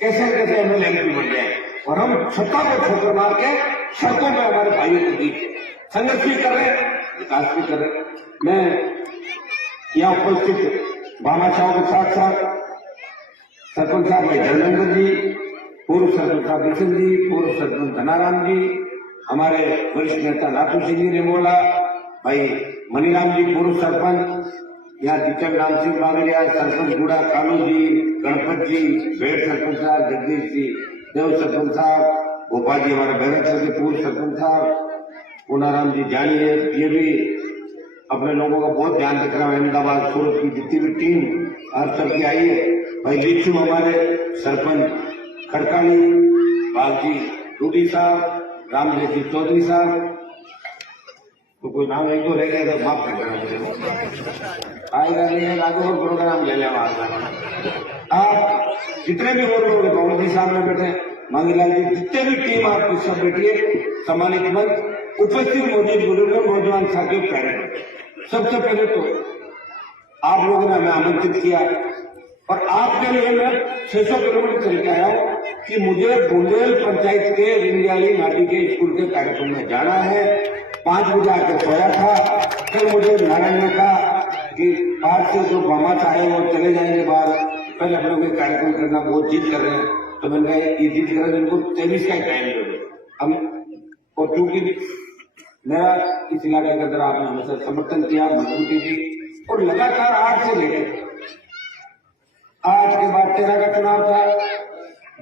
कैसे कैसे MLA MP बन जाए और हम सत्ता को ठोकर मार के सड़कों में हमारे भाइयों को दी संघर्ष भी कर रहे हैं, विकास भी कर रहे हैं। मैं यहाँ उपस्थित भामाशाहों के साथ साथ सरपंच साहब भाई धर्मेंद्र जी, पूर्व सरपंच साहब बिशन जी, पूर्व सरपंच धनाराम जी, हमारे वरिष्ठ नेता नाथू सिंह जी रेमोला, भाई मनीराम जी पूर्व सरपंच, यहाँ दीचक राम सिंह बागड़िया, सरपंच गुड़ा कालू जी, गणपत जी, भेड़ सरपंच साहब, जगदीश जी, देव सरपंच साहब, गोपाल जी हमारे बैरकपुर के पूर्व सरपंच साहब, पूनाराम जी जानिए, ये भी अपने लोगों का बहुत ध्यान रख रहा है। अहमदाबाद सूरत की जितनी भी टीम हर सबकी आई है, भाई लीचू हमारे सरपंच खड़कानी, बागजी रूडी साहब, रामदेव जी चौधरी साहब, तो कोई नाम एक दो रह गया तो माफ कर देना, आएगा नहीं है आगे और प्रोग्राम ले लिया। आप जितने भी लोग गौर जी साहब में बैठे, मांगीलाल जी, जितने भी टीम आपकी सब बैठिए, सम्मानित मंच उपस्थित मौजूद बुजुर्ग नौजवान साथियों कार्यक्रम, सबसे पहले तो आप लोगों ने हमें आमंत्रित किया और आपके लिए मैं 600 किलोमीटर चल के आया हूँ कि मुझे बुंदेल पंचायत के रिंडियाली नाटी के स्कूल के कार्यक्रम में जाना है। 5 बजे आकर सोया था, फिर मुझे नारायण ने कहा कि बाहर से जो भामा आए वो चले जाएंगे बाहर, पहले हम लोग कार्यक्रम करना बहुत जिद कर रहे हैं, तो मैंने कहा ये जिद कर रहे हैं, इनको 23 का टाइम दो हम। और चूंकि मेरा इस इलाके के अंदर आपने हमेशा समर्थन किया, मजबूती दी और लगातार आज से लेकर आज के बाद 13 का चुनाव था,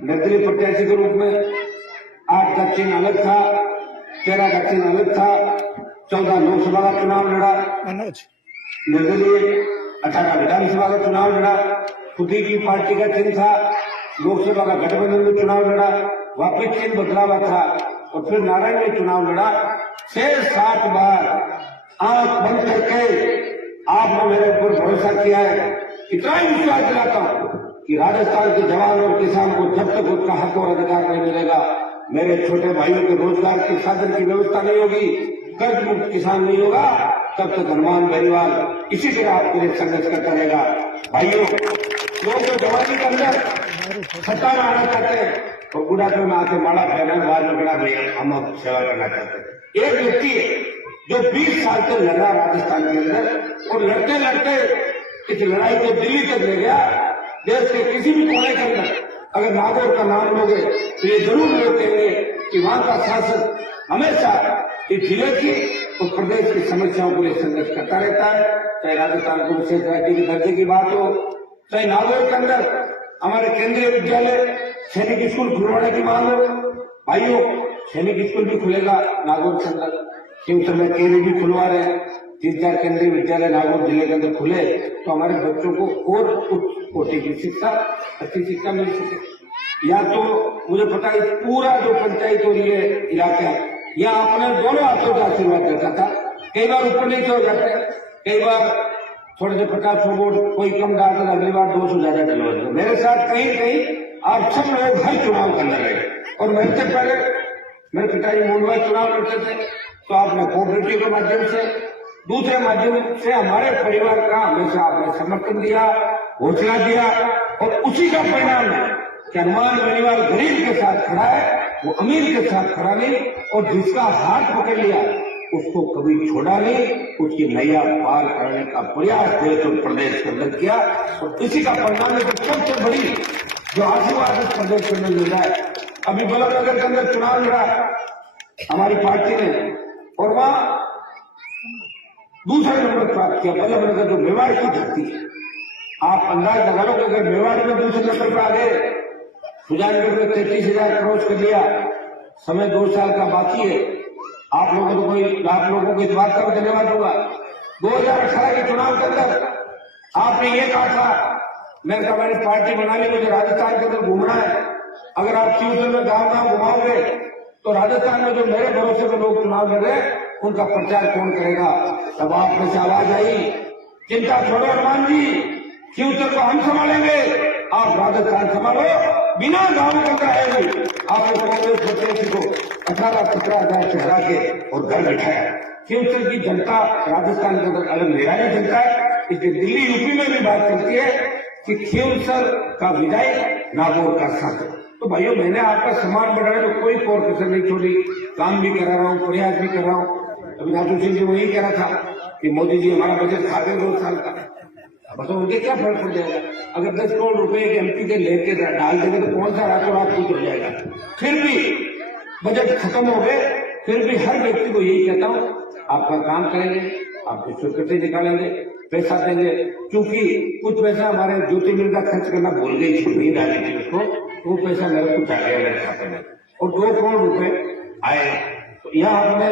निर्दलीय प्रत्याशी के रूप में 8 का चिन्ह अलग था, 13 का चिन्ह अलग था, 14 लोकसभा का चुनाव लड़ा, निर्दलीय 18 विधानसभा का चुनाव लड़ा, खुद ही की पार्टी का चिन्ह था, लोकसभा का गठबंधन में चुनाव लड़ा, वापिस चिन्ह बदला हुआ था और फिर नारायण ने चुनाव लड़ा। 6-7 बार आंख बंद करके आपने मेरे ऊपर भरोसा किया है। इतना ही विश्वास दिलाता हूं कि राजस्थान के जवान और किसान को जब तक उसका हक और अधिकार नहीं मिलेगा, मेरे छोटे भाइयों के रोजगार के साधन की व्यवस्था नहीं होगी, कर्ज मुक्त किसान नहीं होगा, तब तक हनुमान बेरीवाल इसी तरह आपके लिए संघर्ष करता रहेगा। भाइयों, लोग जो जवानी के अंदर सत्ता में आना चाहते हैं और बुढ़ापे में आके माड़ा फैलाने बाद में बड़ा भैया हम अब सेवा करना चाहते हैं। एक व्यक्ति है जो 20 साल से लड़ रहा राजस्थान के अंदर और लड़ते लड़ते इस लड़ाई को दिल्ली तक ले गया। देश के किसी भी कोने के अंदर अगर नागौर का नाम लोगे तो ये जरूर लोग कहेंगे कि वहां का शासक हमेशा इस जिले की और प्रदेश की समस्याओं को लिए संघर्ष करता रहता है। चाहे राजस्थान को विशेष राज्य के दर्जे की बात हो, चाहे नागौर के अंदर हमारे केंद्रीय विद्यालय सैनिक स्कूल खुलवाने की मांग हो। भाइयों, सैनिक स्कूल भी खुलेगा नागौर के अंदर, क्योंकि में केंद्र भी खुलवा रहे हैं। 3-4 केंद्रीय विद्यालय नागौर जिले के अंदर खुले तो हमारे बच्चों को और उच्च कोटि की शिक्षा, अच्छी शिक्षा मिल सके। या तो मुझे पता है पूरा जो पंचायत और ये इलाका है, यहाँ अपने दोनों हाथों का आशीर्वाद करता था। कई बार ऊपर नीचे हो जाते हैं, कई बार थोड़े से 50 वोट कोई कम डालकर अगली बार 200 ज्यादा डलवा दो। मेरे साथ कहीं कहीं आप सब लोग हर चुनाव के अंदर रहे और मेरे से पहले मेरे पिताजी मुंडवा चुनाव लड़ते थे तो आपने कोऑपरेटिव के माध्यम से, दूसरे माध्यम से हमारे परिवार का हमेशा आपने समर्थन दिया, घोषणा दिया और उसी का परिणाम है कि हनुमान बेनीवाल गरीब के साथ खड़ा है, वो अमीर के साथ खड़ा नहीं और जिसका हाथ पकड़ लिया उसको कभी छोड़ा नहीं, उसकी नैया पार करने का प्रयास देश और प्रदेश के अंदर किया और इसी का परिणाम है कि सबसे बड़ी जो आशीर्वाद इस प्रदेश के अंदर मिल रहा है। अभी बल्लभनगर के अंदर चुनाव लड़ा हमारी पार्टी ने और वहां दूसरा नंबर प्राप्त किया। बल्लभनगर जो मेवाड़ की धरती है, आप अंदाज लगा लो कि अगर मेवाड़ में दूसरे नंबर पर आ गए, सुजानगढ़ में 33,000 क्रॉस कर लिया, समय 2 साल का बाकी है। आप लोगों को इस बात का धन्यवाद होगा। 2018 के चुनाव के अंदर आपने ये कहा था, मैंने कहा मेरी पार्टी बना ली, मुझे राजस्थान के अंदर घूमना है, अगर आप शिवसेना में गांव घुमाओगे तो राजस्थान में जो मेरे भरोसे में लोग चुनाव लड़ रहे उनका प्रचार कौन करेगा। तब आप में से आवाज आई, चिंता छोड़ो हनुमान जी, शिवसेना को हम संभालेंगे, आप राजस्थान संभालो, बिना गांव के अंदर आएंगे। आपने कांग्रेस प्रत्याशी को 18-17 हजार से हरा के और घर बैठाया। शिवसेना की जनता राजस्थान के अंदर अलग निराली जनता है, इसलिए दिल्ली यूपी में भी बात चलती है कि खींवसर का विधायक नागौर का संघ। तो भाइयों, मैंने आपका सम्मान बढ़ाया तो कोई कोर कसर नहीं छोड़ी, काम भी करा रहा हूँ, प्रयास भी कर रहा हूँ। अभी नाथू सिंह जी वही कह रहा था कि मोदी जी हमारा बजट खा गए 2 साल का। बस उनके क्या फर्क पड़ जाएगा? अगर 10 करोड़ रुपए के एमपी के लेके डाल देंगे तो कौन सा रातों रात कुछ हो जाएगा? फिर भी बजट खत्म हो गए, फिर भी हर व्यक्ति को यही कहता हूँ, आपका काम करेंगे, आपको स्वीकृति निकालेंगे, पैसा देंगे। क्योंकि कुछ पैसा हमारे ज्योतिर्लिंग का खर्च करना भूल गई, छुट्टी डाली थी उसको, वो पैसा मेरे को आ गया मेरे खाते में और 2 करोड़ रुपए आए। तो यहाँ हमने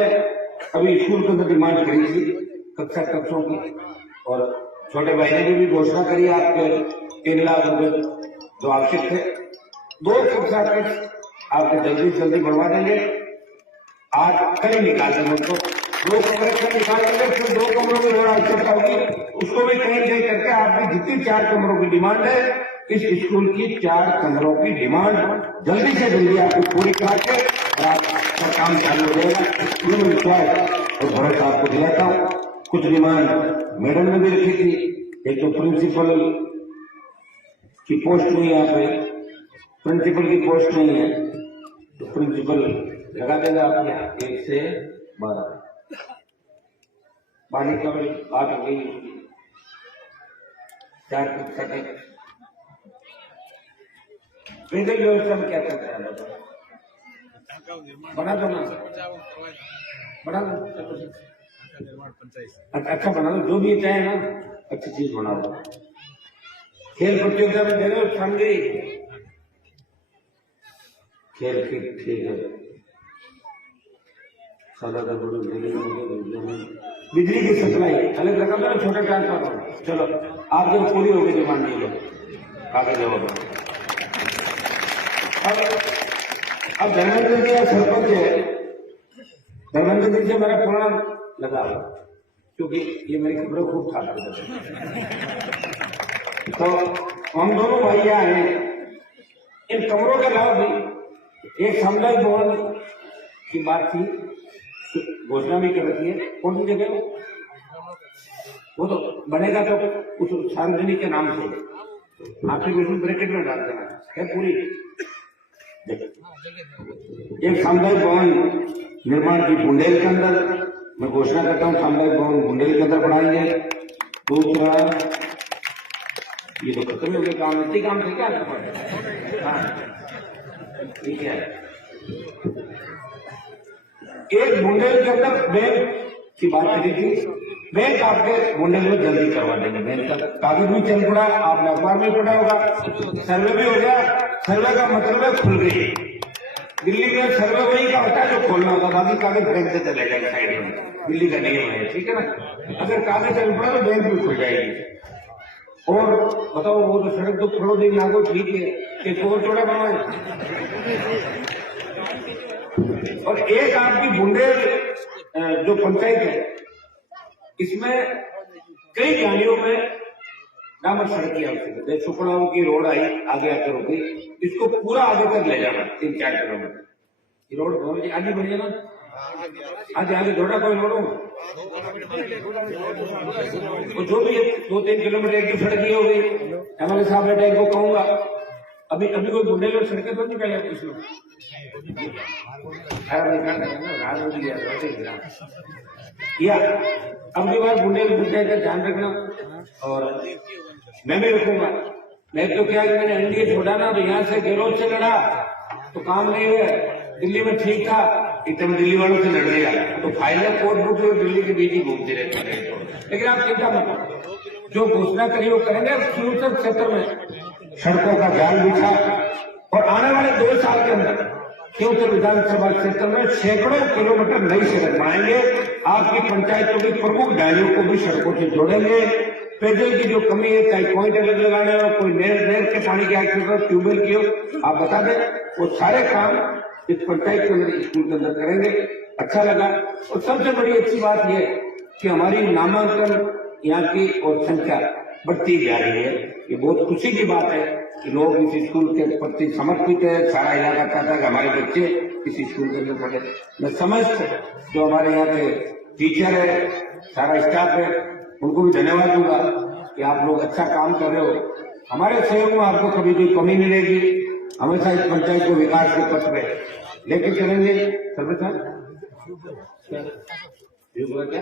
अभी स्कूल के अंदर डिमांड करी थी कक्षा कक्षों की, और छोटे भाई ने भी घोषणा करी आपके 3 लाख रुपए जो आवश्यक थे। 2 कक्षा कक्ष आपको जल्दी से जल्दी बढ़वा देंगे। आज कल निकाल देंगे उसको, 2 कमरे से निकाल देंगे, फिर 2 कमरों की और आवश्यकता होगी, उसको भी कहीं कहीं करके आपकी जितनी 4 कमरों की डिमांड है, इस स्कूल की 4 कमरों की डिमांड जल्दी से जल्दी आपको पूरी करा के और आपका काम चालू हो जाएगा। ये विश्वास और भरोसा आपको दिलाता हूँ। कुछ डिमांड मैडम ने भी रखी थी, एक तो प्रिंसिपल की पोस्ट नहीं है, यहाँ पे प्रिंसिपल की पोस्ट नहीं है, तो प्रिंसिपल लगा देगा आप यहाँ 1 से 12 बालिका में बात हो गई उसकी 4 पेंगल व्यवस्था में क्या करता है? बना दो ना, बना दो, अच्छा बना दो, जो भी चाहे ना अच्छी चीज बना दो। खेल प्रतियोगिता में दे दो सामग्री, खेल ठीक है। बिजली की सप्लाई अलग लगा दो, छोटे ट्रांसफार्मर। चलो आप जब पूरी होगी डिमांड नहीं लो कागज जवाब। अब धर्मेंद्र जी सरपंच है, धर्मेंद्र जी से मेरा पुराना लगा, क्योंकि ये मेरी खबरें खूब छापते तो हम दोनों भैया हैं। इन कमरों के अलावा भी एक सामुदायिक भवन की बात थी, घोषणा भी कर रखी है। कौन सी जगह वो तो बनेगा तो उस सार्वजनिक के नाम से एप्लीकेशन ब्रैकेट में डाल देना है पूरी। एक सामुदायिक भवन निर्माण की बुंदेल के अंदर मैं घोषणा करता हूँ, सामुदायिक भवन बुंदेल के अंदर बढ़ाएंगे। दूसरा, ये तो खत्म हो गया काम, इतनी काम थे क्या? ठीक है। एक बुंदेल के अंदर बैंक की बात करी थी, बैंक आपके बुंदेल में जल्दी करवा देंगे। बैंक का कागज भी चल पड़ा, आपने अखबार में पढ़ा होगा, सर्वे भी हो गया। सर्वे का मतलब है खुल गई। दिल्ली में सर्वे वही का होता है जो खोलना होगा, बाकी कागज बैंक से चले जाएगा साइड में, दिल्ली का नियम है, ठीक है ना। अगर कागज चल पड़ा तो बैंक भी खुल जाएगी। और बताओ, वो तो सड़क तो थोड़ा दिन लागू ठीक है, एक और थोड़ा बनवाए। और एक आपकी बुंदेल जो पंचायत है, इसमें कई गाड़ियों में डामर सड़क की आवश्यकता है। सुखड़ाओं की रोड आई, आगे आकर होगी, इसको पूरा आगे तक ले जाना 3-4 किलोमीटर। रोड बहुत आगे बढ़ जाना, आज आगे थोड़ा कोई रोड हो, जो भी 2-3 किलोमीटर एक सड़क ही हो गई। एमएलए साहब बेटा इनको कहूंगा, अभी कोई बुंदेल और सड़कें तो निकाले इसमें या अब की बार बुंदेल पंचायत का ध्यान रखना। और मैं भी रखूंगा। मैं तो क्या, मैंने एनडीए छोड़ा ना, तो यहाँ से गहलोत से लड़ा तो काम नहीं हुआ। दिल्ली में ठीक था, इतने दिल्ली वालों से लड़ लिया तो फाइनल कोर्ट बुक और दिल्ली के बीच ही घूमते रहते हैं। लेकिन आप चिंता मत करो, जो घोषणा करी वो करेंगे। फ्यूचर क्षेत्र में सड़कों का जाल बिछा और आने वाले 2 साल के अंदर फ्यूचर विधानसभा क्षेत्र में सैकड़ों किलोमीटर नई सड़क बनाएंगे। आपकी पंचायतों की प्रमुख डायरियों को भी सड़कों से जोड़ेंगे। पेयजल की जो कमी है, चाहे पॉइंट अलग लगाने हो, कोई नहर के पानी की आवश्यकता, ट्यूबवेल की हो, आप बता दें, वो सारे काम इस पंचायत के अंदर, स्कूल के अंदर करेंगे। अच्छा लगा। और सबसे बड़ी अच्छी बात यह कि हमारी नामांकन यहाँ की और संख्या बढ़ती जा रही है। ये बहुत खुशी की बात है कि लोग इस स्कूल के प्रति समर्पित है। सारा इलाका चाहता है कि हमारे बच्चे इस स्कूल के अंदर पढ़े। मैं समस्त जो हमारे यहाँ के टीचर है, सारा स्टाफ है, उनको भी धन्यवाद दूंगा कि आप लोग अच्छा काम कर रहे हो। हमारे सहयोग में आपको कभी कोई कमी नहीं रहेगी। हमेशा इस पंचायत को विकास के पथ पे लेके चलेंगे। सरपंच साहब क्या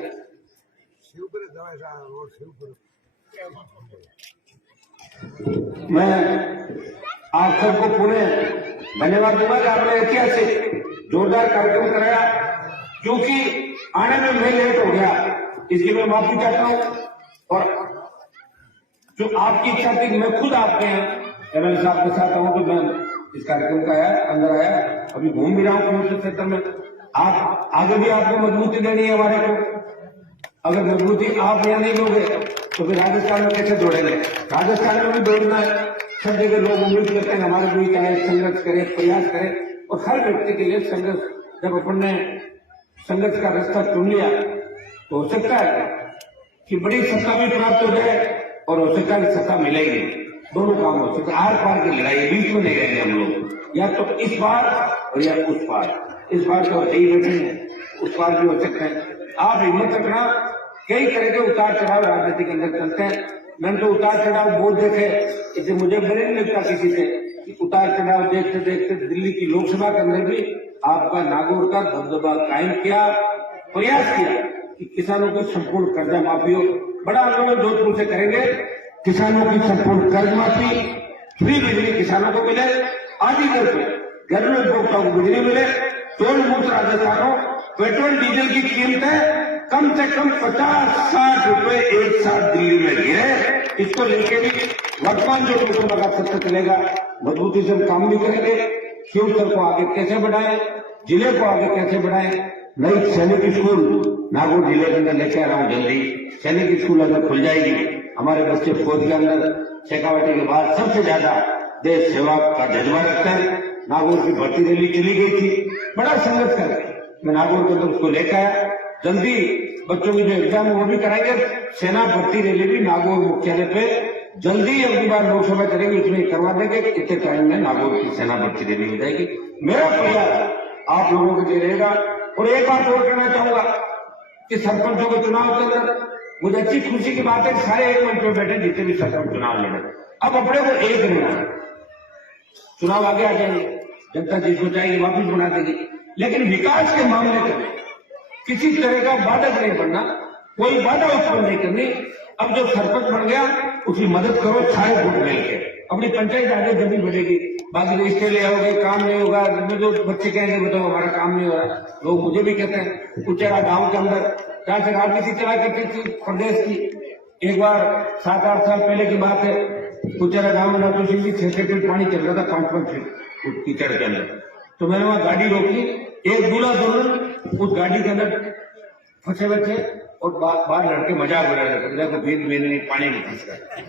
मैं आप सबको पूरे धन्यवाद दूंगा कि आपने ऐतिहासिक जोरदार कार्यक्रम कराया, क्योंकि आने में मैं लेट हो गया, इसलिए मैं माफी चाहता हूं। और जो आपकी इच्छा थी मैं खुद आपके एमएलए साहब के साथ आऊं, तो मैं इस कार्यक्रम का आया, अंदर आया, अभी घूम भी रहा हूं कौन से क्षेत्र में। आप आगे भी आपको मजबूती देनी है हमारे को, अगर मजबूती आप यहाँ नहीं दोगे तो फिर राजस्थान में कैसे दौड़ेंगे? राजस्थान में भी दौड़ना है, सब जगह लोग उम्मीद करते हैं हमारे भी चाहे संघर्ष करें, प्रयास करें, और हर व्यक्ति के लिए संघर्ष, जब अपन ने संघर्ष का रास्ता चुन लिया तो हो सकता है कि बड़ी सत्ता भी प्राप्त हो जाए और हो सकता है सत्ता मिलेगी, दोनों काम हो सकता है। आर पार की लड़ाई, बीच में नहीं रहेंगे हम लोग, या तो इस बार और या उस पार। इस बार तो यही बैठे हैं, उस पार भी हो सकते हैं। आप हिम्मत रखना, कई तरह के उतार चढ़ाव राजनीति के अंदर चलते हैं। मैंने तो उतार चढ़ाव बहुत देखे, इससे मुझे बड़े नहीं लगता किसी से कि उतार चढ़ाव देखते देखते दिल्ली की लोकसभा के अंदर भी आपका नागौर का दबदबा कायम किया, प्रयास किया कि किसानों की संपूर्ण कर्जा माफी हो। बड़ा आंदोलन जोधपुर से करेंगे, किसानों की संपूर्ण कर्ज माफी, फ्री बिजली किसानों को मिले, आधी दर पे घर में उपभोक्ताओं को बिजली मिले, टोल मुक्त राजस्थानों, पेट्रोल डीजल की कीमतें कम से कम 50-60 रुपए एक साथ दिल्ली में गिरे। इसको लेके भी वर्तमान जो लोकसभा का सत्र चलेगा, मजबूती से हम काम भी करेंगे। शिवसर को आगे कैसे बढ़ाएं, जिले को आगे कैसे बढ़ाएं। नई सैनिक स्कूल नागौर जिले के अंदर लेके आ रहा हूं जल्दी। सैनिक स्कूल अगर खुल जाएगी, हमारे बच्चे फौज के अंदर शेखावटी के बाद सबसे ज्यादा देश सेवा का जज्बा रखते हैं। नागौर की भर्ती रैली चली गई थी, बड़ा संघर्ष करके मैं नागौर के अंदर उसको लेकर आया। जल्दी बच्चों की जो एग्जाम है वो भी कराएंगे। सेना भर्ती रैली भी नागौर मुख्यालय पे जल्दी अगली बार लोकसभा करेंगे, उसमें करवा देंगे। इतने टाइम में नागौर की सेना भर्ती रैली हो जाएगी। मेरा प्रयास आप लोगों के लिए रहेगा। और एक बात और कहना चाहूंगा कि सरपंचों के चुनाव के अंदर मुझे अच्छी खुशी की बात है, सारे एक मंच में बैठे जितने भी सरपंच चुनाव लड़े, अब अपने को एक नहीं है। चुनाव आगे आ जाएंगे, जनता जिसको चाहेगी वापिस बना देगी, लेकिन विकास के मामले में किसी तरह का बाधक नहीं बनना, कोई बाधा उत्पन्न नहीं करनी। अब जो सरपंच बन गया उसकी मदद करो, सारे गुट मिलकर अपनी पंचायत आगे जल्दी बढ़ेगी। बाकी तो इसके लिए होगी, काम नहीं होगा, जो बच्चे कहेंगे बताओ हमारा काम नहीं हो रहा। लोग मुझे भी कहते हैं, कुचेरा गांव के अंदर जहां से राजनीति चला करती थी प्रदेश की, एक बार 7-8 साल पहले की बात है, कुचेरा गांव में नाटू सिंह जी 6 फीट पानी चल रहा था, 5-5 फीट कीचड़ के अंदर। तो मैंने वहां गाड़ी रोकी, एक दूल्हा दुल्हन उस गाड़ी के अंदर फंसे बैठे और बाहर लड़के मजाक बना रहे थे, पानी में फंस गए।